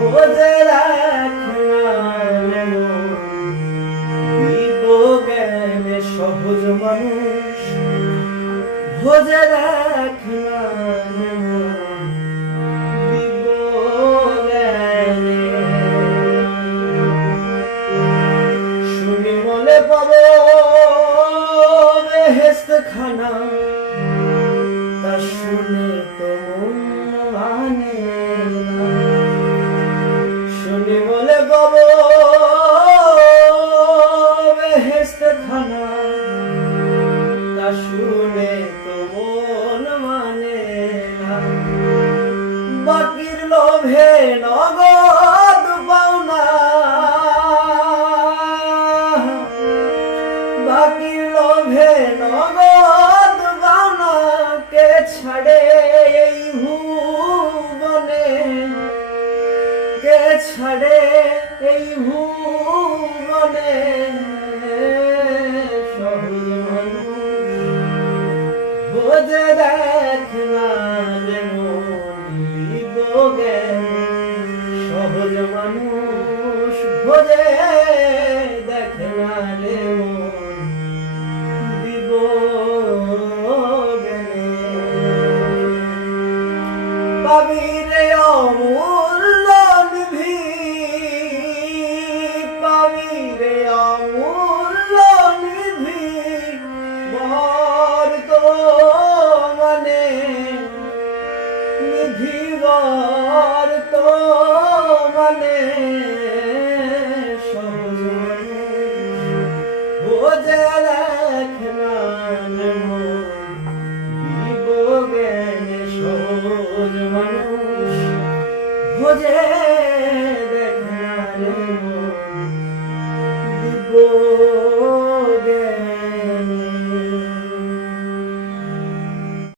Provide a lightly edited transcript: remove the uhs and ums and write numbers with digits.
ভোজে জ্ঞানে সহজ মানুষ ভোজে শুনি মনে পাবো বেহেশত খানা তা শুনে তো মানে শুনি বলে পাবো বেহেশত খানা তা শুনে তো মন মানে না বাকির লোভে নগদ পাওনা বাকির লোভে নগদ পাওনা কে ছাড়ে এই ভুবনে কে ছাড়ে এই ভুবনে সহজ মানুষ ভোজে দেখনা রে মন সহজ মানুষ ভোজে দেখনা রে মন পাবি রে অমূল্য নিধি পাবি রে অমূল্য নিধি বর তো মানে নিধি বর তো মানে সহজ ভোজে দেখনা সহজ মানুষ ভোজে